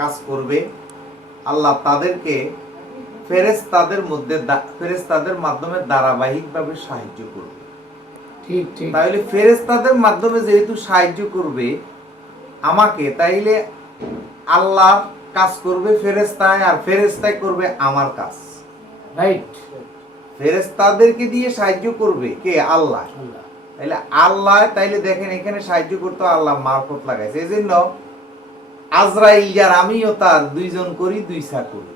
কাজ করবে, আল্লাহ তাদেরকে ফেরেশতাদের মাধ্যমে ধারাবাহিকভাবে সাহায্য করবে। ঠিক ঠিক। তাহলে ফেরেশতাদের মাধ্যমে যেহেতু সাহায্য করবে আমাকে, তাইলে আল্লাহ কাজ করবে ফেরেশতায়, আর ফেরেশতায় করবে আমার কাজ। রাইট। ফেরেশতাদেরকে দিয়ে সাহায্য করবে কে? আল্লাহ। তাইলে আল্লাহ, তাইলে দেখেন এখানে সাহায্য করতে আল্লাহ মারফত লাগাইছে। এই জন্য আজরাইল যার আমিও তার, দুইজন করি দুই চাকরি।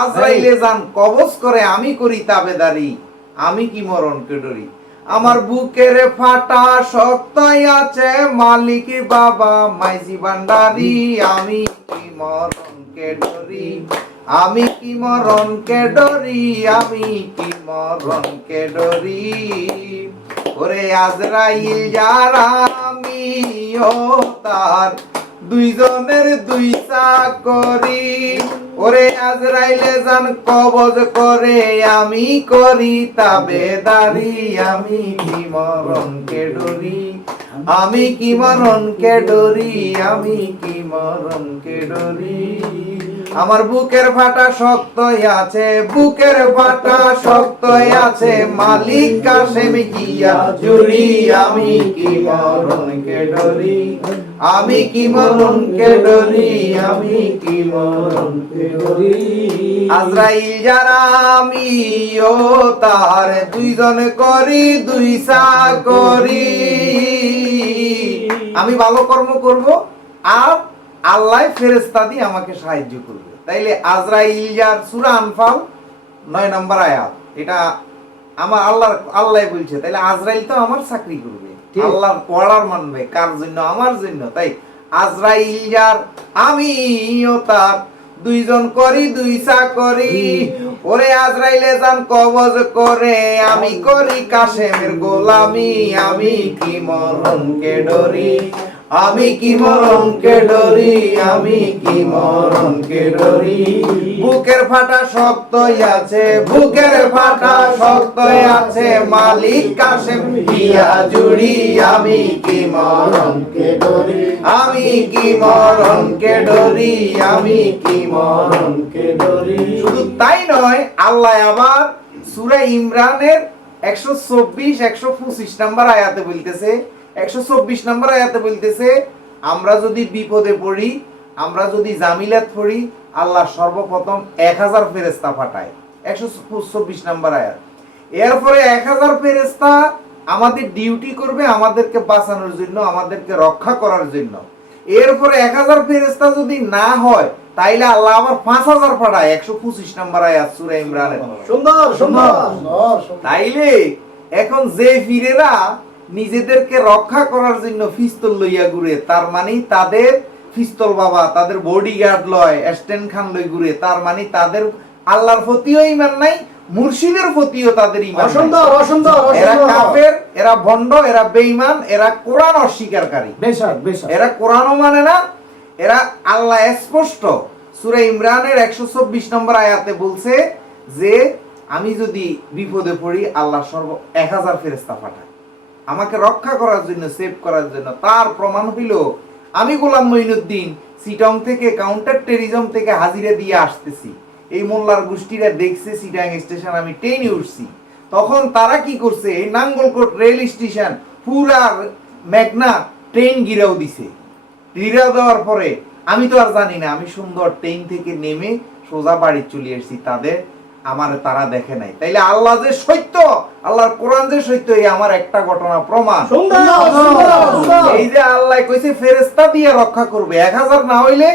আজরাইলে যান কবজ করে, আমি করি তাবেদারি, আমি কি মরণকে ডরি। আমার বুকের ফাটা শক্তই আছে মালিক বাবা মাইজি ভান্ডারি, আমি কি মরণকে ডরি, আমি কি মরণকে ডরি, আমি কি মরণকে ডরি। ওরে আজরাইল যারা আমিও তার, দুইজনের দুই চাকরি। ওরে আজরাইলে যান কবজ করে, আমি করি তাবেদারি, আমি কি মরণকে ডরি, আমি কি মরণকে ডরি, আমি কি মরণকে ডরি। আমার বুকের ফাটা শক্তই আছে, বুকের ফাটা শক্তই আছে মালিক কাসেম গিয়া জুড়ি, আমি কি মরণকে ডরি, আমি কি মরণকে ডরি, আমি কি মরণকে ডরি। আজরাইল যারা আমিও তার, দুইজন করি দুই চাকরি। আমি ভালো কর্ম করব আর আল্লাহ ফেরেশতা দিয়ে আমাকে সাহায্য করবে। তাইলে আজরাইল যার, সূরা আনফাল 9 নম্বর আয়াত, এটা আমার আল্লাহ বলছে। তাইলে আজরাইল তো আমার চাকরি করবে, আল্লাহর অর্ডার মানবে, কার জন্য? আমার জন্য। তাই আজরাইল যার আমিও তার, দুইজন করি দুই চাকরি। ওরে আজরাইলে যান কবজ করে, আমি করি কাসেমের গোলামি, আমি কি মরণকে ডরি, আমি কি মরণকে ডরি, আমি কি মরণকে ডরি। বুকের ফাটা শক্তই আছে, বুকের ফাটা শক্তই আছে মালিক কাসেম হিয়া জুড়ি, আমি কি মরণকে ডরি, আমি কি মরণকে ডরি, আমি কি মরণকে ডরি। শুধু তাই নয়, আল্লাহ আবার সূরা ইমরানের 124 125 নম্বর আয়াতে বলতেছে, 124 নম্বর আয়াতে বলতেছে, আমরা যদি বিপদে পড়ি, আমরা যদি জামিলাত পড়ি, আল্লাহ সর্বপ্রথম 1000 ফেরেশতা পাঠায়। 124 নম্বর আয়াত। এরপরে 1000 ফেরেশতা আমাদের ডিউটি করবে আমাদেরকে বাঁচানোর জন্য, আমাদেরকে রক্ষা করার জন্য। এরপরে 1000 ফেরেশতা যদি না হয়, তাইলে আল্লাহ আবার 5000 পাঠায়। 125 নম্বর আয়াত সূরা ইমরানের। সুন্দর সুন্দর। তাইলে এখন যে ফিরেরা নিজেদেরকে রক্ষা করার জন্য পিস্তল লইয়া ঘুরে, তার মানে তাদের পিস্তল বাবা, তাদের বডিগার্ড লয়, স্ট্যান্ড খান লই ঘুরে, তার মানে তাদের আল্লাহর প্রতিও ঈমান নাই, মুর্শিদের প্রতিও তাদের ঈমান নাই। অসুন্দর অসুন্দর। এরা কাফের, এরা ভণ্ড, এরা বেঈমান, এরা কোরআন অস্বীকারী। বেশক বেশক। এরা কোরআনও মানে না, এরা আল্লাহ স্পষ্ট সূরা ইমরানের 124 নম্বর আয়াতে বলছে যে আমি যদি বিপদে পড়ি, আল্লাহ 1000 ফেরেশতা পাঠায় আমাকে রক্ষা করার জন্য, সেভ করার জন্য। তার প্রমাণ হইল আমি গোলাম মঈনুদ্দিন চিটং থেকে, কাউন্টার টেরিজম থেকে হাজিরা দিয়ে আসতেছি। এই মোল্লার গোষ্ঠীরা দেখছে চিটাং স্টেশন আমি ট্রেনে উঠছি, তখন তারা কি করছে, এই নাঙ্গলকোট রেল স্টেশন পুরা মেঘনা ট্রেন গিরাও দিছে। গিরাও দেওয়ার পরে আমি তো আর জানি না, আমি সুন্দর ট্রেন থেকে নেমে সোজা বাড়ি চলে এসেছি, তাদের আমার তারা দেখে নাই। তাইলে আল্লাহ যে সত্য, আল্লাহর কোরআন যে সত্য, এই আমার একটা ঘটনা প্রমাণ। এই যে আল্লাহ কইছে ফেরেশতা দিয়ে রক্ষা করবে, 1000 না হইলে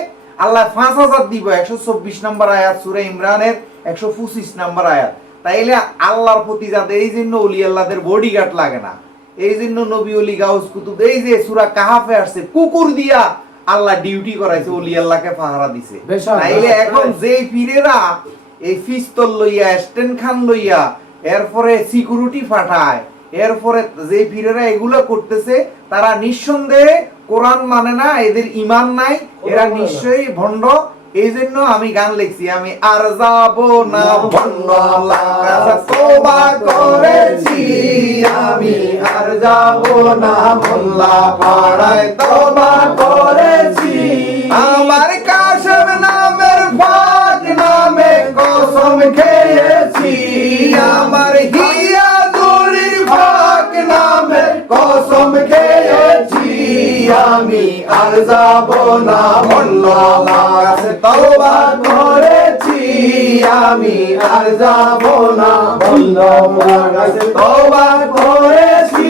আল্লাহ 5000 দিব। 124 নম্বর আয়াত সূরা ইমরানের 125 নম্বর আয়াত। তাইলে আল্লাহর প্রতি যাদের, এই জন্য ওলি আল্লাহদের বডিগার্ড লাগে না, এই জন্য নবী ওলি গাউস কুতুব, এই যে সূরা কাহাফে আসছে, কুকুর দিয়া আল্লাহ ডিউটি করাইছে, ওলি আল্লাহকে পাহারা দিছে। তাইলে এখন যে ফিরেরা এই পিস্তল লইয়া, স্ট্যান্ড খান লইয়া, এরপরে সিকিউরিটি পাঠায়, এরপরে যে ফিরেরা এগুলো করতেছে, তারা নিঃসন্দেহে কোরআন মানে না, এদের ঈমান নাই, এরা নিশ্চয়ই ভণ্ড। এই জন্য আমি গান লিখছি, আমি আর যাব না ভণ্ড লাগা তওবা করেছি, আমি আর যাব না মোল্লা পাড়ায় তওবা করেছি, আমার কাসেম আর যাব না ভণ্ড আল্লাহর কাছে তওবা করেছি আমি আর যাব না ভণ্ড আল্লাহর কাছে তওবা করেছি।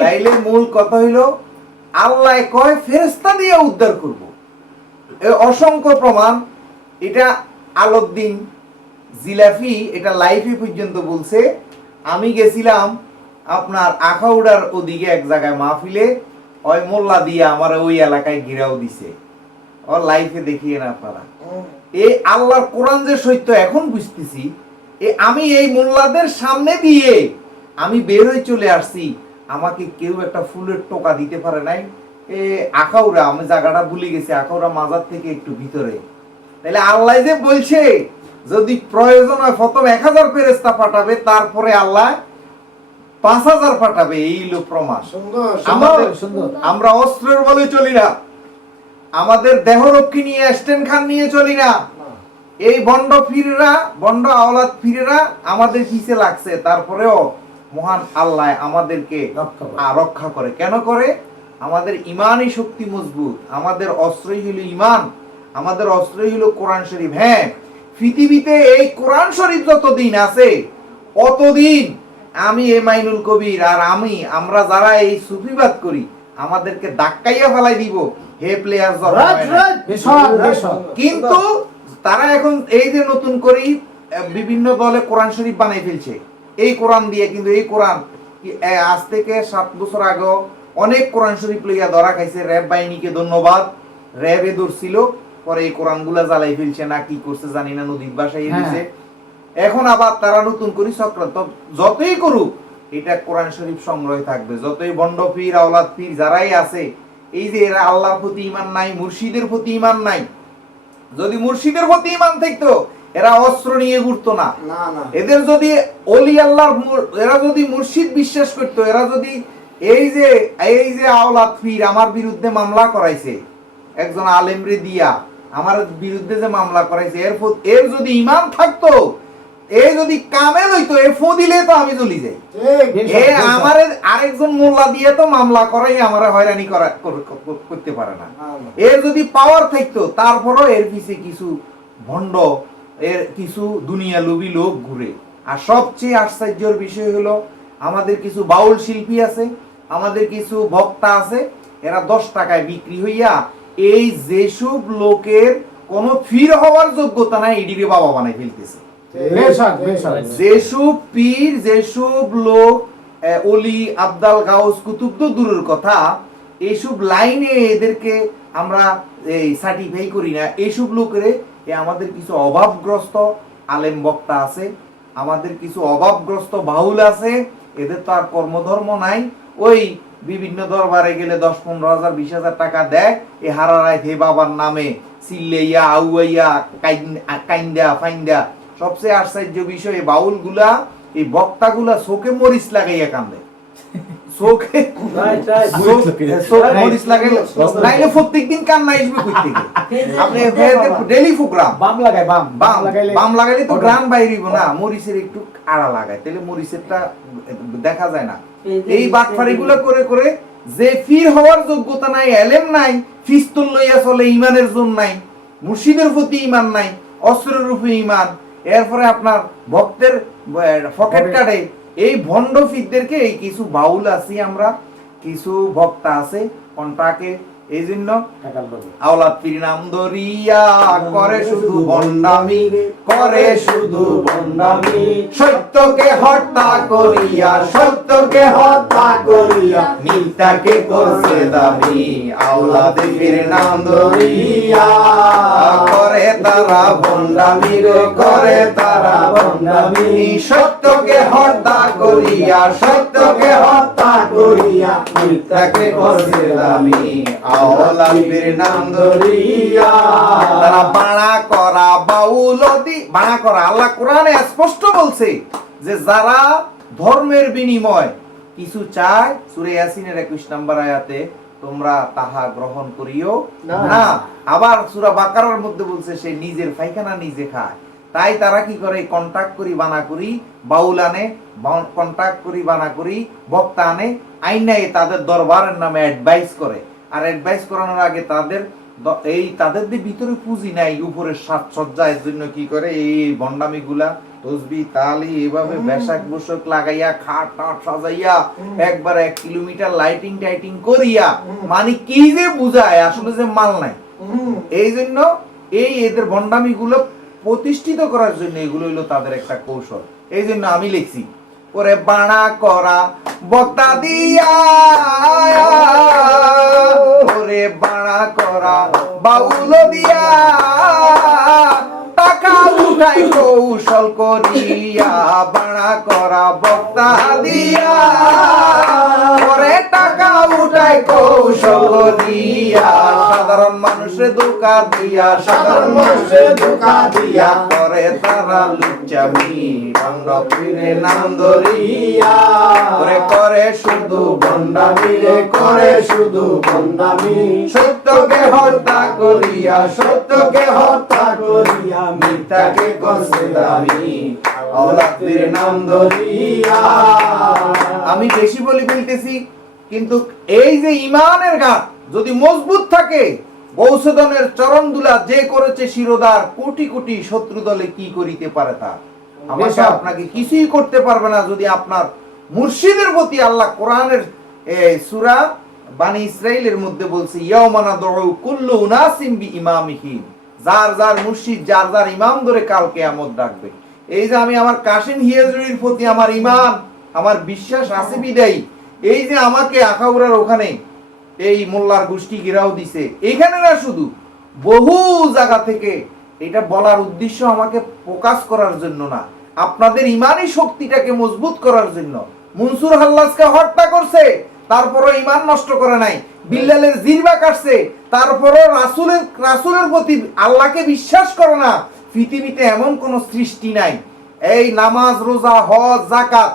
তাইলে মূল কথা হইলো আল্লাহ কয় ফেরেশতা দিয়ে উদ্ধার করব। এই অসংখ্য প্রমাণ। এটা আলাউদ্দিন জিলাফি এটা লাইফে পর্যন্ত বলছে। আমি গেছিলাম আপনার আখাউড়ার ওদিকে এক জায়গায় মাহফিলে, ওই মোল্লা দিয়ে আমার ওই এলাকায় ঘিরাও দিছে। ও লাইফে দেখিয়ে না আপনারা। এই আল্লাহর কোরআন যে সত্য এখন বুঝতেছি। আমি এই মোল্লাদের সামনে দিয়ে আমি বের হয়ে চলে আসছি, আমাকে কেউ একটা ফুলের টোকা দিতে পারে নাই। আখাউড়া, আমি জায়গাটা ভুলে গেছি, আখাউড়া মাজার থেকে একটু ভিতরে। তাহলে আল্লাহ যে বলছে যদি প্রয়োজন হয় প্রথম 1000 ফেরেশতা পাঠাবে, তারপরে আল্লাহ 5000 পাঠাবে। এই হলো প্রমাণ। আমাদের আমরা অস্ত্রের বলে চলি না, আমাদের দেহরক্ষী নিয়ে স্ট্যান্ড খান নিয়ে চলি না। এই বন্ড ফিররা, বন্ড আওলাদ ফিররা আমাদের পিছে লাগছে, তারপরেও মহান আল্লাহ আমাদেরকে রক্ষা করে। কেন করে? আমাদের ইমানই শক্তি মজবুত। আমাদের অস্ত্রই হলো ইমান, আমাদের অস্ত্রই হলো কোরআন শরীফ। হ্যাঁ, পৃথিবীতে এই কোরআন শরীফ যতদিন আছে অতদিন আমি মাইনুল কবির আর আমরা যারা এই সুফিবাদ করি আমাদেরকে ধাক্কাইয়া ফেলাই দিব। হে প্লেয়ার, কিন্তু তারা এখন এই যে নতুন করে বিভিন্ন দলে কোরআন শরীফ বানাই ফেলছে এই কোরআন দিয়ে। কিন্তু এই কোরআন আজ থেকে 7 বছর আগে অনেক কোরআন শরীফ লইয়া ধরা খাইছে। র্যাব বাহিনীকে ধন্যবাদ, র্যাবে ধরছিল, পরে এই কোরআন গুলা জ্বালাই ফেলছে না কি করছে জানি না, নদীর বাসায় দিছে। এখন আবার তারা নতুন করে চক্রান্ত। যতই করুক এটা কোরআন শরীফ সংগ্রহে থাকবে। যতই বন্ড পীর আওলাদ পীর যারাই আছে, এই যে এরা আল্লাহর প্রতি ঈমান নাই, মুর্শিদের প্রতি ঈমান নাই। যদি মুর্শিদের প্রতি ঈমান থাকতো এরা অস্ত্র নিয়ে ঘুরতো না। এদের যদি ওলি আল্লাহর, এরা যদি মুর্শিদ বিশ্বাস করতো, এরা যদি এই যে আওলাদ পীর আমার বিরুদ্ধে মামলা করাইছে, একজন আলেমরে দিয়া আমার বিরুদ্ধে যে মামলা করাইছে, এর যদি ঈমান থাকতো, এ যদি কামেল হইতো, এ ফু দিলে তো আমি চলি যাই। এ আমার আরেকজন মোল্লা দিয়ে তো মামলা করাই আমার হয়রানি করতে পারে না। এর যদি পাওয়ার থাকতো, তারপরও এর পিছে কিছু ভণ্ড, এর কিছু দুনিয়া লোভী লোক ঘুরে। আর সবচেয়ে আশ্চর্যের বিষয় হলো আমাদের কিছু বাউল শিল্পী আছে, আমাদের কিছু বক্তা আছে, এরা 10 টাকায় বিক্রি হইয়া এই যেসব লোকের কোন ফির হওয়ার যোগ্যতা নাই এডিরে বাবা বানাই ফেলতেছে। যেসব পীর, যেসব লোক ওলি আব্দাল গাউস কুতুব তো দূরের কথা, এইসব লাইনে এদেরকে আমরা এই সার্টিফাই করি না। এইসব লোকের আমাদের কিছু অভাবগ্রস্ত আলেম বক্তা আছে, আমাদের কিছু অভাবগ্রস্ত বাউল আছে, এদের তো আর কর্মধর্ম নাই। ওই বিভিন্ন দরবারে গেলে 10-15 হাজার 20,000 টাকা দেয়, এ হারারায় হে বাবার নামে সিল্লেইয়া আউয়াইয়া কাইন্দা ফাইন্দা। সবচেয়ে আশ্চর্য বিষয়, এই বাউল গুলা, এই বক্তা গুলা চোখে মরিচ লাগাইয়া কান্দে। চোখে মরিচ লাগাইলে নাইলে প্রত্যেকদিন কান্না আসবে কই থেকে? আপনি ডেইলি প্রোগ্রাম বাম লাগাইলে তো গ্রাম বাইরিব না, মরিচের একটু আড়া লাগায়, তাহলে মরিচেরটা দেখা যায় না। এই বাটফারি গুলো করে করে যে ফির হওয়ার যোগ্যতা নাই, এলেম নাই, ফিস্তুল লইয়া চলে, ইমানের জোর নাই, মুর্শিদের প্রতি ইমান নাই, অস্ত্রের রূপে ইমান। এরপরে আপনার ভক্তের পকেট কাটে। এই ভণ্ড ফিরদেরকে, এই কিছু বাউল আছি আমরা, কিছু ভক্তা আছে কন্টাকে, এই জন্য আওলাদ পীর নাম ধরিয়া করে শুধু ভণ্ডামি, করে শুধু ভণ্ডামি। সত্যকে হত্যা করিয়া, সত্যকে হত্যা করিয়া মিথ্যাকে করছে দাবি। আওলাদ পীর নাম ধরিয়া করে তারা ভণ্ডামি রে, করে তারা ভণ্ডামি। সত্যকে হত্যা করিয়া, সত্যকে হত্যা করিয়া মিথ্যাকে করছে দাবি। আওলাদ পীর নাম ধরিয়া তারা বাড়া করা বাউলতি বাড়া করা। আল্লাহ কোরআনে স্পষ্ট বলছে যে যারা ধর্মের বিনিময় কিছু চায়, সূরা ইয়াসিনের 21 নম্বর আয়াতে, তোমরা তাহা গ্রহণ করিও না। আবার সূরা বাকারার মধ্যে বলছে সে নিজের পায়খানা নিজে খায়। তাই তারা কি করে? কন্টাক্ট করি বানা করি বাউল আনে, কন্টাক্ট করি বানা করি বক্তা আনে, আইনায় তাদের দরবারের নামে অ্যাডভাইস করে। আর অ্যাডভাইস করানোর আগে তাদের ভিতরে পুঁজি নাই, উপরে সাজসজ্জার জন্য কি করে এই ভণ্ডামিগুলা তসবি তালি এভাবে বেশাক বসক লাগাইয়া খাট টাট সাজাইয়া একবার 1 কিলোমিটার লাইটিং টাইটিং করিয়া মানে কি যে বুঝায় আসলে যে মাল নাই। এই জন্য এদের ভণ্ডামিগুলো প্রতিষ্ঠিত করার জন্য এগুলো হইলো তাদের একটা কৌশল। এই জন্য আমি লিখছি ওরে বাড়া করা বক্তা দিয়া, ওরে বাড়া করা বাউল দিয়া, টাকা উঠাই কৌশল করিয়া, বাড়া করা বক্তা দিয়া, ওরে টাকা উঠাই কৌশল করিয়া, সাধারণ মানুষের ধোঁকা দিয়া, সাধারণ মানুষের ধোঁকা দিয়া করে তারা লুচ্চামি, ভণ্ড পীরে নাম ধরিয়া করে করে শুধু ভণ্ডামি রে, করে শুধু ভণ্ডামি, সত্যকে হত্যা করিয়া, সত্যকে হত্যা করিয়া, মিথ্যাকে করছে দামি, আওলাদ পীরে নাম ধরিয়া। আমি বেশি বলি বলতেছি, কিন্তু এই যে ইমানের গাঁট যদি মজবুত থাকে, গৌসদনের চরণ দুলা যে করেছে শিরোদার, কোটি কোটি শত্রু দলে কি করিতে পারে তা, আমাকে আপনাকে কিছুই করতে পারবে না যদি আপনার মুর্শিদের প্রতি আল্লাহ কোরআনের সূরা বানি ইসরাইলের মধ্যে বলছে ইয়াউমা নাদউ কুল্লু উনাসিম বিইমামিহিম, যার যার মুর্শিদ যার যার ইমাম ধরে কাল কিয়ামত ডাকবে। এই যে আমি আমার কাশিম হিয়াজুরির প্রতি আমার ঈমান আমার বিশ্বাস আছে বিদায়ী এই যে আমাকে আখাউড়ার ওখানে এই মোল্লার গোষ্ঠী ঘেরাও দিছে, এখানে না শুধু বহু জায়গা থেকে, এটা বলার উদ্দেশ্য আমাকে প্রকাশ করার জন্য না, আপনাদের ইমানি শক্তিটাকে মজবুত করার জন্য। মনসুর হাল্লাজকে হত্যা করছে, তারপরও ইমান নষ্ট করে নাই। বিল্লালের জিরবা কাটছে, তারপরও রাসূলের প্রতি আল্লাহকে বিশ্বাস করে না। পৃথিবীতে এমন কোন সৃষ্টি নাই। এই নামাজ রোজা হজ যাকাত,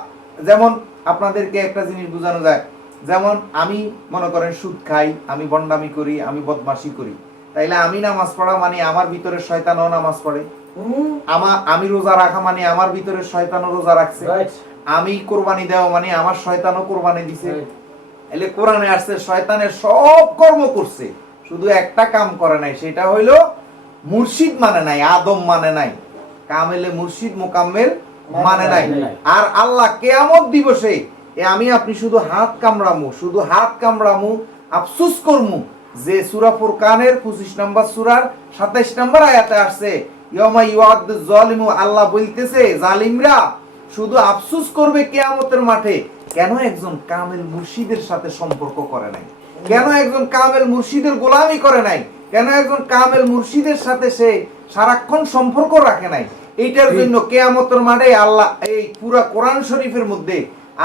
যেমন আপনাদেরকে একটা জিনিস বোঝানো যায়, যেমন আমি মনে করেন সুদ খাই, আমি ভণ্ডামি করি, আমি বদমাশি করি, তাইলে আমি নামাজ পড়া মানে আমার ভিতরে শয়তানও নামাজ পড়ে, আমি রোজা রাখা মানে আমার ভিতরে শয়তানও রোজা রাখছে, আমি কোরবানি দেওয়া মানে আমার শয়তানও কোরবানি দিছে। এলে কোরআনে আসছে শয়তানের সব কর্ম করছে, শুধু একটা কাম করে নাই, সেটা হইলো মুর্শিদ মানে নাই, আদম মানে নাই, কামেলে মুর্শিদ মোকাম্মেল মানে নাই। আর আল্লাহ কিয়ামত দিবসে আমি আপনি শুধু হাত কামড়ামু আফসোস করমু যে সূরা ফুরকানের 25 নম্বর সূরার 27 নম্বর আয়াতে আসছে ইয়াউমা ইউআদু যালিমু, আল্লাহ বলতেছে জালিমরা শুধু আফসোস করবে কিয়ামতের মাঠে, কেন একজন কামেল মুর্শিদের সাথে সম্পর্ক করে নাই, কেন একজন কামেল মুর্শিদের গোলামি করে নাই, কেন একজন কামেল মুর্শিদের সাথে সে সারাক্ষণ সম্পর্ক রাখে নাই। এইটার জন্য কিয়ামতের মাঠে আল্লাহ এই পুরা কোরআন শরীফের মধ্যে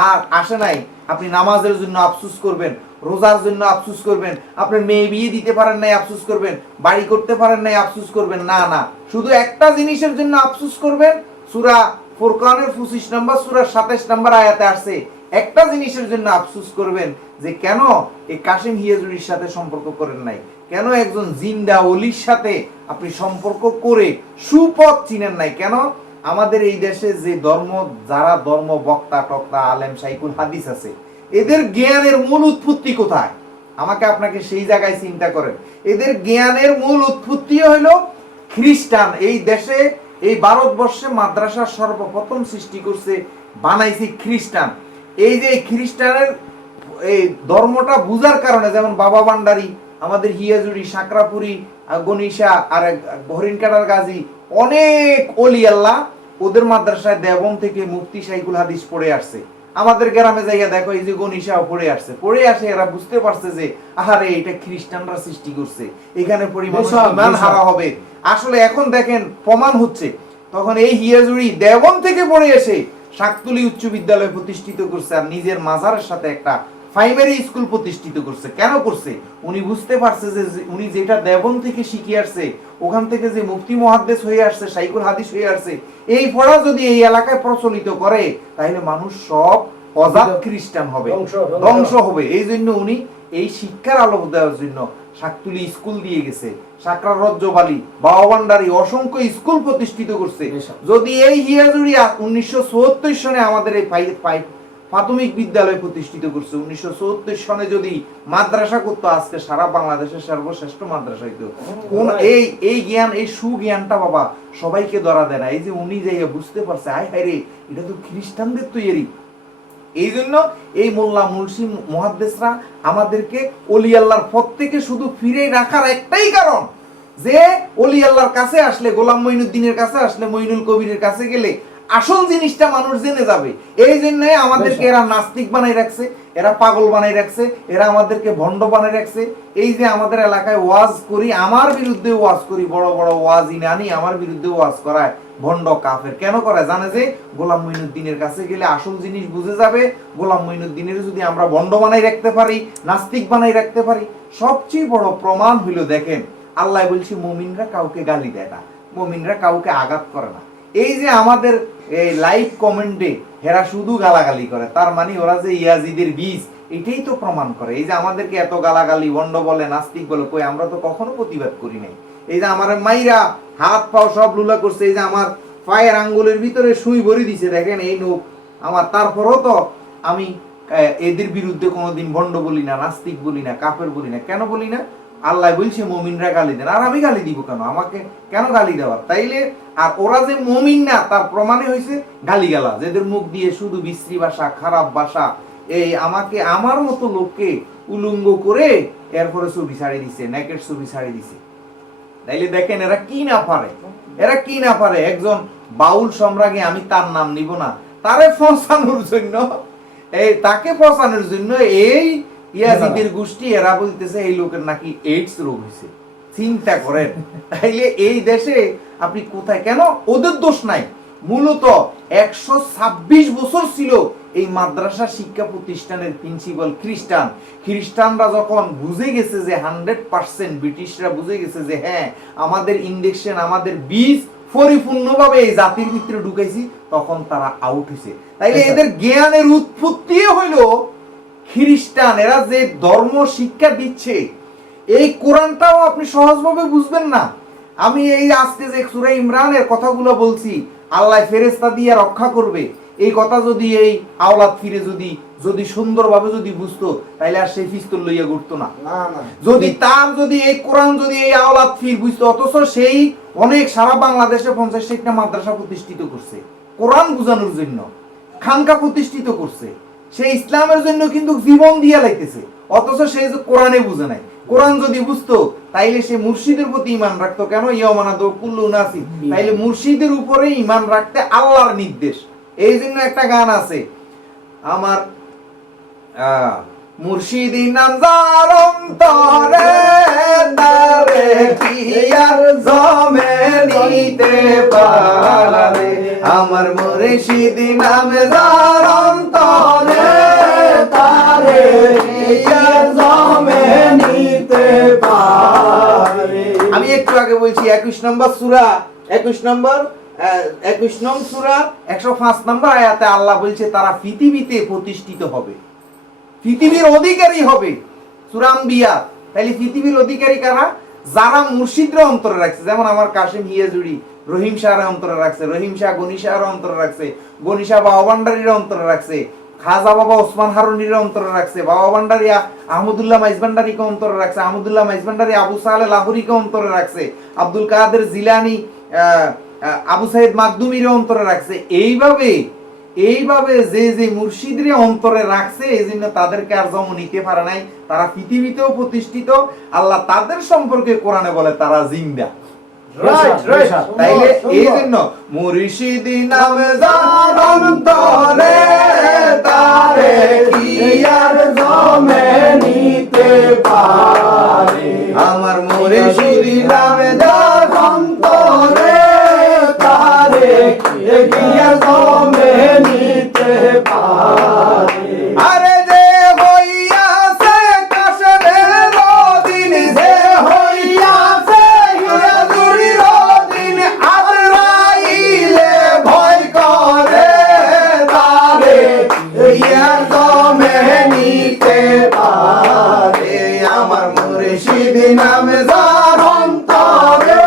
আর আসে নাই আপনি নামাজের জন্য আফসোস করবেন, রোজার জন্য আফসোস করবেন, আপনার মেয়ে বিয়ে দিতে পারেন নাই আফসোস করবেন, বাড়ি করতে পারেন নাই আফসোস করবেন, না না, শুধু একটা জিনিসের জন্য আফসোস করবেন। সূরা ফুরকানের 25 নম্বর সূরার 27 নম্বর আয়াতে আসছে একটা জিনিসের জন্য আফসোস করবেন যে কেন এই কাশিম হিয়াজুরির সাথে সম্পর্ক করেন নাই, কেন একজন জিন্দা ওলির সাথে আপনি সম্পর্ক করে সুপথ চিনেন নাই, কেন আমাদের এই দেশে যে যারা ধর্ম বক্তা টক্তা আলেম শাইখুল হাদিস আছে, এদের জ্ঞানের মূল উৎপত্তি কোথায়? আমাকে আপনাকে সেই জায়গায় চিন্তা করেন। এদের জ্ঞানের মূল উৎপত্তি হলো খ্রিস্টান। এই দেশে এই ভারতবর্ষে মাদ্রাসা সর্বপ্রথম সৃষ্টি করছে বানাইছে খ্রিস্টান। এই যে খ্রিস্টানের এই ধর্মটা বুঝার কারণে, যেমন বাবা ভান্ডারী, আমাদের হিয়াজুরি, সাকরাপুরি, গনিশা আর হরিণকাটার গাজী, অনেক ওলি আল্লাহ ওদের মাদ্রাসায় দেবন থেকে মুফতি শাইখুল হাদিস পড়ে আসছে। আমাদের গ্রামে জায়গা দেখো এই যে গনিশাও পড়ে আসে, এরা বুঝতে পারছে যে আহারে এটা খ্রিস্টানরা সৃষ্টি করছে, এখানে পরিমাণ ইমান হারা হবে। আসলে এখন দেখেন প্রমাণ হচ্ছে। তখন এই হিয়াজুরি দেবন থেকে পড়ে এসে শাকতুলি উচ্চ বিদ্যালয় প্রতিষ্ঠিত করছে আর নিজের মাজারের সাথে একটা প্রাইমারি স্কুল প্রতিষ্ঠিত করছে। কেন করছে? উনি বুঝতে পারছে যে উনি যেটা দেবন থেকে শিখে আসছে, ওখান থেকে যে মুফতি মুহাদ্দিস হয়ে আসছে, শাইখুল হাদিস হয়ে আসছে, এই পড়া যদি এই এলাকায় প্রচলিত করে তাহলে মানুষ সব অজাত খ্রিস্টান হবে, ধ্বংস হবে। এই জন্য উনি এই শিক্ষার আলো দেওয়ার জন্য শাকতুলি স্কুল দিয়ে গেছে, সাকরার রজ্জবালি, বাবা ভান্ডারী অসংখ্য স্কুল প্রতিষ্ঠিত করছে। যদি এই হিয়াজুরিয়া 1974 সনে আমাদের এই প্রাথমিক বিদ্যালয় প্রতিষ্ঠিত করছে। 1974 সনে যদি মাদ্রাসা করতো আজকে সারা বাংলাদেশের সর্বশ্রেষ্ঠ মাদ্রাসা হইতো। কোন এই জ্ঞান, এই সুজ্ঞানটা বাবা সবাইকে ধরা দেয় না। এই যে উনি যাইয়া বুঝতে পারছে, আয় হায় রে, এটা তো খ্রিস্টানদের তৈরি। এই জন্য এই মোল্লা মুন্সি মুহাদ্দিসরা আমাদেরকে ওলি আল্লাহর পথ থেকে শুধু ফিরে রাখার একটাই কারণ, যে ওলি আল্লাহর কাছে আসলে, গোলাম মঈনুদ্দিনের কাছে আসলে, মঈনুল কবিরের কাছে গেলে আসল জিনিসটা মানুষ জেনে যাবে। এই জন্য আমাদেরকে এরা নাস্তিক বানাই রাখছে, এরা পাগল বানাই রাখছে, এরা আমাদেরকে ভণ্ড বানাই রাখছে। এই যে আমাদের এলাকায় ওয়াজ করি, আমার বিরুদ্ধে ওয়াজ করি, বড় বড় ওয়াজ ইনানি আমার বিরুদ্ধে ওয়াজ করায় ভণ্ড কাফের। কেন করায়? জানে যে গোলাম মঈনুদ্দিনের কাছে গেলে আসল জিনিস বুঝে যাবে। গোলাম মঈনুদ্দিনের যদি আমরা ভণ্ড বানাই রাখতে পারি, নাস্তিক বানাই রাখতে পারি। সবচেয়ে বড় প্রমাণ হইল, দেখেন আল্লাহ বলছি মুমিনরা কাউকে গালি দেয় না, মুমিনরা কাউকে আঘাত করে না। এই যে আমাদের এই লাইভ কমেন্টে হেরা শুধু গালাগালি করে, তার মানে ওরা যে ইয়াজিদের বীজ, এটাই তো প্রমাণ করে। এই যে আমাদেরকে এত গালাগালি, ভণ্ড বলে, নাস্তিক বলে, কই আমরা তো কখনো প্রতিবাদ করি নাই। এই যে আমার মাইরা হাত পাও সব লুলা করছে, এই যে আমার পায়ের আঙ্গুলের ভিতরে সুই ভরে দিছে, দেখেন এই নোক আমার। তারপরও তো আমি এদের বিরুদ্ধে কোনোদিন ভণ্ড বলি না, নাস্তিক বলি না, কাফের বলি না। কেন বলি না? আল্লাহ বলছে মুমিনরা গালি দেন, আর আমি গালি দিব কেন? আমাকে কেন গালি দেওয়ার? তাইলে আর ওরা যে মুমিন না তার প্রমাণে হয়েছে গালিগালাজ, এদের মুখ দিয়ে শুধু বিশ্রী ভাষা, খারাপ ভাষা। এই আমাকে, আমার মতো লোককে উলঙ্গ করে এরপরে ছবি ছাড়িয়ে দিছে, নেকেট ছবি ছাড়িয়ে দিছে। তাইলে দেখেন এরা কি না পারে, এরা কি না পারে। একজন বাউল সম্রাজ্ঞী, আমি তার নাম নিব না, তারে ফসানোর জন্য, এই তাকে ফসানোর জন্য এই ইয়াজিদের গোষ্ঠী এরা বলতেছে এই লোকের নাকি এইডস রোগ হয়েছে। চিন্তা করেন। তাইলে এই দেশে আপনি কোথায়? কেন? ওদের দোষ নাই। মূলত 126 বছর ছিল এই মাদ্রাসা শিক্ষা প্রতিষ্ঠানের প্রিন্সিপাল খ্রিস্টান। খ্রিস্টানরা যখন বুঝে গেছে যে 100% ব্রিটিশরা বুঝে গেছে যে হ্যাঁ আমাদের ইনজেকশন, আমাদের বীজ পরিপূর্ণভাবে এই জাতির ভিতরে ঢুকাইছি, তখন তারা আউট হয়েছে। তাইলে এদের জ্ঞানের উৎপত্তি হইল খ্রিস্টান। এরা যে ধর্ম শিক্ষা দিচ্ছে, এই কোরআনটাও আপনি সহজভাবে বুঝবেন না। আমি এই আজকে যে সূরা ইমরানের কথাগুলো বলছি, আল্লাহ ফেরেশতা দিয়ে রক্ষা করবে, এই কথা যদি এই আওলাদ ফিরে যদি সুন্দরভাবে যদি বুঝতো, তাইলে আর সেই পিস্তল লইয়া ঘুরতো না। যদি তার যদি এই কোরআন যদি এই আওলাদ ফির বুঝতো, অথচ সেই অনেক সারা বাংলাদেশে 50-60টা মাদ্রাসা প্রতিষ্ঠিত করছে কোরআন বুঝানোর জন্য, খানকা প্রতিষ্ঠিত করছে, সে ইসলামের জন্য কিন্তু জীবন দিয়া লাইতেছে, অথচ সে যে কোরআনে বুঝে নাই। কোরআন যদি বুঝতো তাইলে সে মুর্শিদের প্রতি ঈমান রাখতো। কেন? ইয়ামানাদু কুল্লু নাসি। তাইলে মুর্শিদের উপরে ঈমান রাখতে আল্লাহর নির্দেশ। এই জন্য একটা গান আছে আমার, মুর্শিদি নাম যার অন্তরে, তারে কি আর জমে নিতে পারে। আমার মুর্শিদি নাম যার অন্তরে, তারে কি আর জমে নিতে পারে। আমি একটু আগে বলছি 21 নম্বর সূরা 21 নং সূরা 105 নম্বর আয়াতে আল্লাহ বলছে তারা পৃথিবীতে প্রতিষ্ঠিত হবে, পৃথিবীর অধিকারী হবে। সূরা আম্বিয়া। তাহলে পৃথিবীর অধিকারী কারা? যারা মুর্শিদরা অন্তরে রাখছে। যেমন আমার কাশিম হিয়াজুড়ি রহিম শাহর অন্তরে রাখছে, রহিম শাহ গনি শাহর অন্তরে রাখছে, গনি শাহ বাবা ভান্ডারীর অন্তরে রাখছে, খাজা বাবা ওসমান হারুনির অন্তরে রাখছে, বাবা ভান্ডারী আহমদুল্লাহ মাইজভান্ডারীকে অন্তরে রাখছে, আহমদুল্লাহ মাইজভান্ডারী আবু সালেহ লাহোরীকে অন্তরে রাখছে, আব্দুল কাদের জিলানী আবু সাইদ মাকদুমির অন্তরে রাখছে। এইভাবে যে যে মুর্শিদের অন্তরে রাখছে, এই জন্য তাদেরকে আর জন্ম নিতে পারে নাই, তারা পৃথিবীতেও প্রতিষ্ঠিত। আল্লাহ তাদের সম্পর্কে কোরআনে বলে তারা জিন্দা। তাইলে এই জন্য মুর্শিদি নামে যার অন্তরে, তারে কি আর জমে নিতে পারে। আমার মুর্শিদি নামে যার অন্তরে, তারে কি আর জমে নিতে পারে। আরে যে হইয়াছে কাশেমের দিন, যে হইয়াছে হিয়াজুড়ির দিন, আজরাইলে ভয় করে তারে ইয়ার জমে নিতে পারে। আমার মুর্শিদ নামে যার অন্তরে,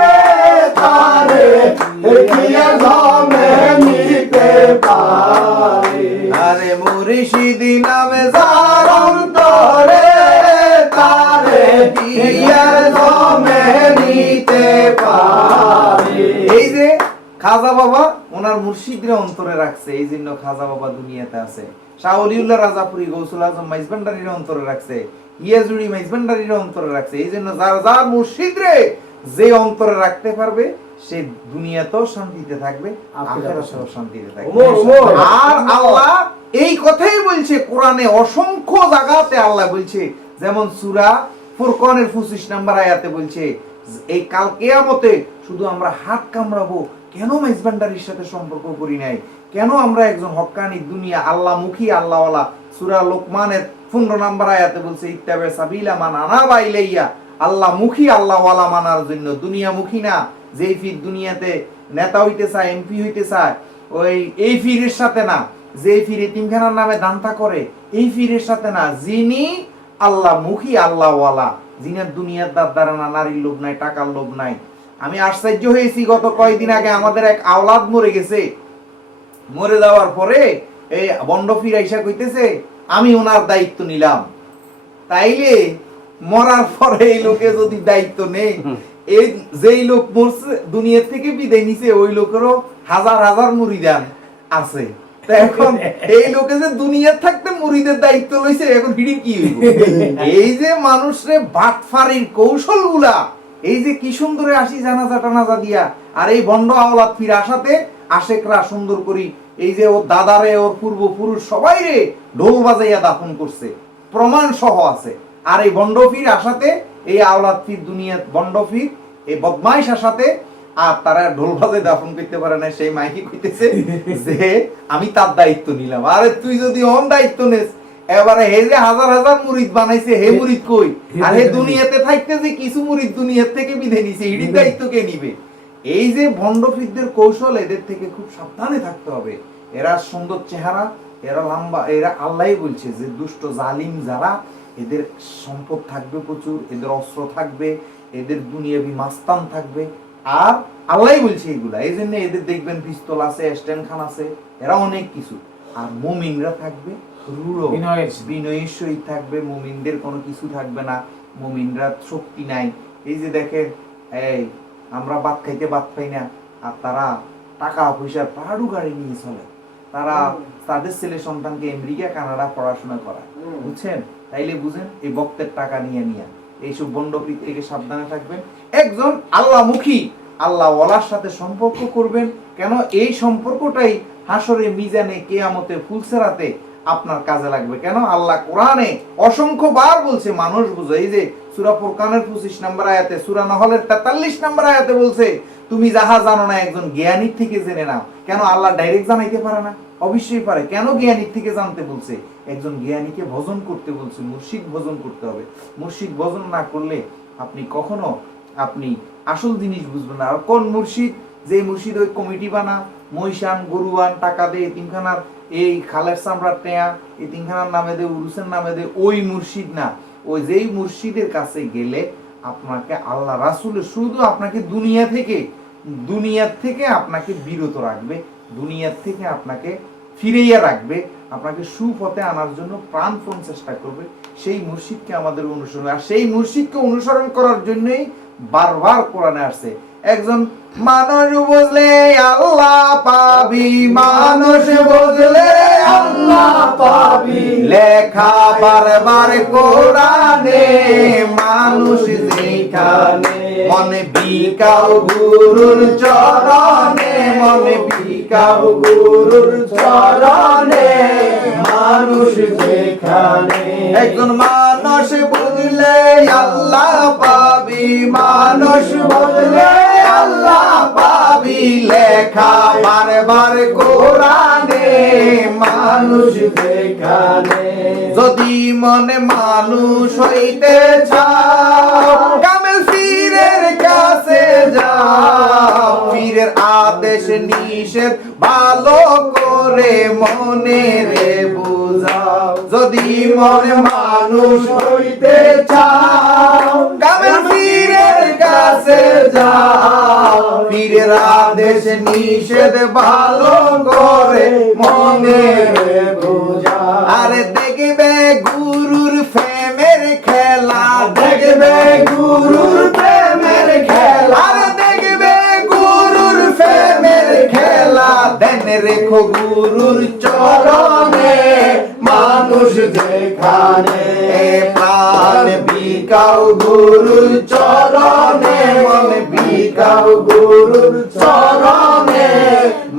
খাজা বাবা ওনার মুর্শিদরে অন্তরে রাখছে, এই জন্য খাজা বাবা দুনিয়াতে আছে। শাহ ওলিউল্লাহ রাজাপুরী গৌসুল আজম মাইজভান্ডারীর অন্তরে রাখছে, ইয়াজুড়ি মাইজভান্ডারীর অন্তরে রাখছে। এই জন্য যার যার মুর্শিদরে যে অন্তরে রাখতে পারবে সে দুনিয়াতেও শান্তিতে থাকবে, আখিরাতেও শান্তিতে থাকবে। আর আল্লাহ এই কথাই বলছে কোরআনে, অসংখ্য জায়গাতে আল্লাহ বলছে, যেমন সূরা ফুরকানের 25 নম্বর আয়াতে বলছে এই কাল কিয়ামতে শুধু আমরা হাত কামড়াবো, কেন মাইজভান্ডারীর সাথে সম্পর্ক করি নাই, কেন আমরা একজন হক্কানি দুনিয়া আল্লাহমুখী আল্লাহওয়ালা। সূরা লোকমানের 15 নম্বর আয়াতে বলছে ইত্তাবে সাবিলা মান আনাবা ইলাইয়া, আল্লাহমুখী আল্লাহওয়ালা মানার জন্য, দুনিয়ামুখী না। যেই ফির দুনিয়াতে নেতা হইতে চায়, এমপি হইতে চায়, ওই এই ফিরের সাথে না। যেই ফির এতিমখানার নামে দানতা করে, এই ফিরের সাথে না। যিনি আল্লাহমুখী আল্লাহওয়ালা, যিনার দুনিয়ার দ্বারা না, নারীর লোভ নাই, টাকার লোভ নাই। আমি আশ্চর্য হয়েছি, গত কয়েকদিন আগে আমাদের এক আওলাদ মরে গেছে। মরে যাওয়ার পরে এই বন্ড ফির আইসা কইতেছে আমি ওনার দায়িত্ব নিলাম। তাইলে মরার পরে এই লোকে যদি দায়িত্ব নেই, এই যেই লোক মরছে দুনিয়া থেকে বিদায় নিছে, ওই লোকেরও হাজার হাজার মুরিদান আছে। তা এখন এই লোকে যে দুনিয়া থাকতে মুরিদের দায়িত্ব লইছে, এখন হিড়ি কি হইব? এই যে মানুষরে বাটফারির কৌশলগুলা, এই যে কি সুন্দরে আসি জানাজা টানাজা দিয়া, আর এই বন্ড আওলাদ ফির আসাতে আশেকরা সুন্দর করি এই যে ওর দাদারে, ওর পূর্বপুরুষ সবাই রে ঢোল বাজাইয়া দাফন করছে, প্রমাণ সহ আছে। আর এই বন্ড ফির আসাতে এই আওলাদ ফির দুনিয়া বন্ড ফির এই বদমাইশ আসাতে আর তারা ঢোল বাজাই দাফন করতে পারে না। সেই মাইকি কইতেছে যে আমি তার দায়িত্ব নিলাম। আরে তুই যদি অন দায়িত্ব নেস, এবারে হে যে হাজার হাজার মুরিদ বানাইছে, হে মুরিদ কই? আর হে দুনিয়াতে থাকতে যে কিছু মুরিদ দুনিয়া থেকে বিদায় নিছে, এর দায়িত্ব কে নিবে? এই যে ভণ্ডফিরদের কৌশল, এদের থেকে খুব সাবধানে থাকতে হবে। এরা সুন্দর চেহারা, এরা লম্বা, এরা আল্লাহই বলছে যে দুষ্ট জালিম যারা, এদের সম্পদ থাকবে প্রচুর, এদের অস্ত্র থাকবে, এদের দুনিয়াবি মাস্তান থাকবে। আর আল্লাহই বলছে এইগুলা, এই জন্য এদের দেখবেন পিস্তল আছে, স্ট্যান্ড খান আছে, এরা অনেক কিছু। আর মুমিনরা থাকবে রূঢ়, বিনয়ের সহিত থাকবে, মুমিনদের কোনো কিছু থাকবে না, মুমিনরা শক্তি নাই। এই যে দেখেন, এই আমরা ভাত খাইতে ভাত পাই না, আর তারা টাকা পয়সার পাহাড়ু গাড়ি নিয়ে চলে, তারা তাদের ছেলে সন্তানকে আমেরিকা কানাডা পড়াশোনা করায়, বুঝছেন? তাইলে বুঝেন এই বক্তের টাকা নিয়ে নিয়ে এইসব বন্ডপ্রীত থেকে সাবধানে থাকবেন। একজন আল্লাহমুখী আল্লাহওয়ালার সাথে সম্পর্ক করবেন, কেন এই সম্পর্কটাই হাসরে মিজানে কিয়ামতে ফুলসেরাতে আপনার কাজে লাগবে। কেন আল্লাহ কোরআনে অসংখ্য বার বলছে, মানুষ বুঝো। এই যে সূরা ফুরকানের 25 নম্বর আয়াতে, সূরা নহলের 43 নম্বর আয়াতে বলছে তুমি যাহা জানো না একজন জ্ঞানীর থেকে জেনে নাও। কেন আল্লাহ ডাইরেক্ট জানাইতে পারে না? অবশ্যই পারে। কেন জ্ঞানীর থেকে জানতে বলছে? একজন জ্ঞানীকে ভজন করতে বলছে, মুর্শিদ ভজন করতে হবে। মুর্শিদ ভজন না করলে আপনি কখনো আপনি আসল জিনিস বুঝবেন না। আর কোন মুর্শিদ? যে মুর্শিদ ওই কমিটি বানা, মহিষান গরুয়ান টাকা দেয় এতিমখানার, এই খালের চামড়ার টেয়া এতিমখানার নামে দে, উরুসের নামে দে, ওই মুর্শিদ না। ওই যেই মুর্শিদের কাছে গেলে আপনাকে আল্লাহ রাসূল শুধু আপনাকে দুনিয়া থেকে আপনাকে বিরত রাখবে, দুনিয়ার থেকে আপনাকে ফিরিয়ে রাখবে, আপনাকে সুপথে আনার জন্য প্রাণপণ চেষ্টা করবে। সেই মুর্শিদকে আমাদের অনুসরণ, আর সেই মুর্শিদকে অনুসরণ করার জন্যই বারবার কোরআনে আসছে একজন মানুষ বুঝলে আল্লাহ পাবি, মানুষ বুঝলে আল্লাহ পাবি, লেখা বারবার কোরআনে, মানুষ যেখানে মনে বিকাও গুরুর চরণে, মনে বিকাও গুরুর চরণে, মানুষ যেখানে। একজন মানুষ বুঝলে আল্লাহ পাবি, মানুষ বুঝলে আল্লাহ পাবি, লেখা বারবার কোরআনে, মানুষ যেখানে। যদি মনে মানুষ হইতে চাও, কামেল পীরের কাছে যাও, পীরের আদেশ নিষেধ ভালো করে মনে রে বুঝাও। যদি মনে মানুষ হইতে চাও, কামেল পীরের কাছে যাও, পীরের আদেশ নিষেধ ভালো করে মনে রে বুঝাও। আরে দেখবে গুরুর প্রেমের খেলা, দেখবে গুরুর প্রেমের খেলা, আরে দেখবে গুরুর প্রেমের রেখো গুরুর চরণে মানুষ যেখানে প্রাণ বিকাও গুরুর চরণে মন বিকাও গুরুর চরণে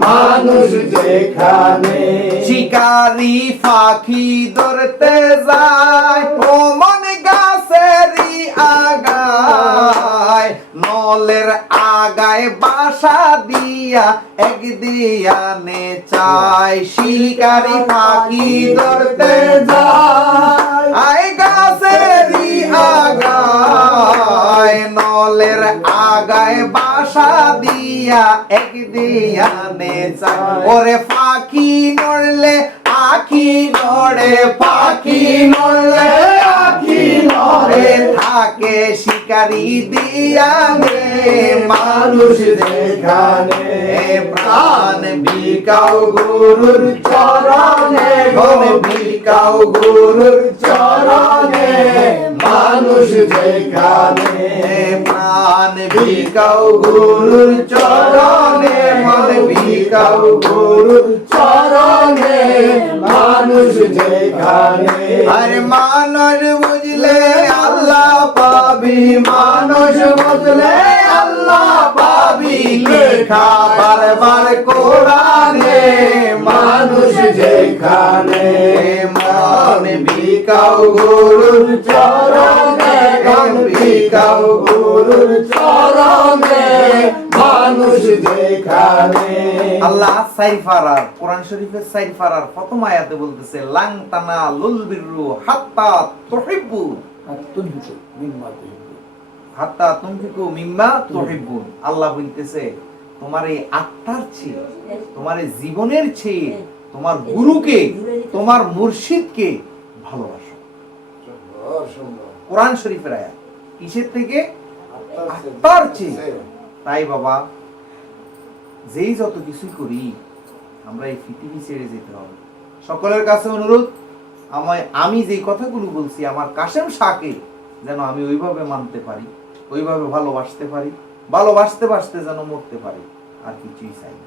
মানুষ যেখানে শিকারি পাখি ধরতে যায় ও মন গাছেরই আগায় নলের আগায় বাসা দিয়া এক দিয়ানে চাই শিকারি পাখি ধরতে যায় আয় গাছেরই আগায় নলের আগায় বাসা দিয়া এক দিয়ানে চাই ওরে পাখি নড়লে আখি নড়ে পাখি নড়লে আখি নড়ে থাকে শিকারি দিয়ানে মানুষ যেখানে প্রাণ বিকাও গুরুর চরণে মন বিকাও গুরুর চরণে মানুষ যেখানে প্রাণ বিকাও গুরুর চরণে মন বিকাও গুরুর চরণে মানুষ যেখানে আরে মানুষ বুঝলে আল্লাহ পাবি মানুষ বুঝলে আল্লাহ পাবি লেখা বারবার কোরআনে মানুষ যেখানে মন বিকাও গুরুর চরণে মন বিকাও গুরুর চরণে মানুষ যেখানে আল্লাহ সাইফারার কোরআন শরীফের সাইফারার প্রথম আয়াতে বলতেছে লাং তানালুল বিররু হাত্তা তুহিব্বু আর তুনফিকু মিম্মা তুহিব্বুন। হাত্তা তুনফিকু মিম্মা তুহিব্বুন আল্লাহ বলতেছে তোমার এই আত্মার চেয়ে তোমার এই জীবনের চেয়ে তোমার গুরুকে তোমার মুর্শিদকে ভালোবাসো কোরআন শরীফের আয়াত কিসের থেকে আত্মার চেয়ে তাই বাবা যেই যত কিছুই করি আমরা এই পৃথিবী ছেড়ে যেতে হবে সকলের কাছে অনুরোধ আমি যেই কথাগুলো বলছি আমার কাশেম শাহকে যেন আমি ওইভাবে মানতে পারি ওইভাবে ভালোবাসতে পারি ভালোবাসতে বাসতে যেন মরতে পারি আর কিছুই চাই না।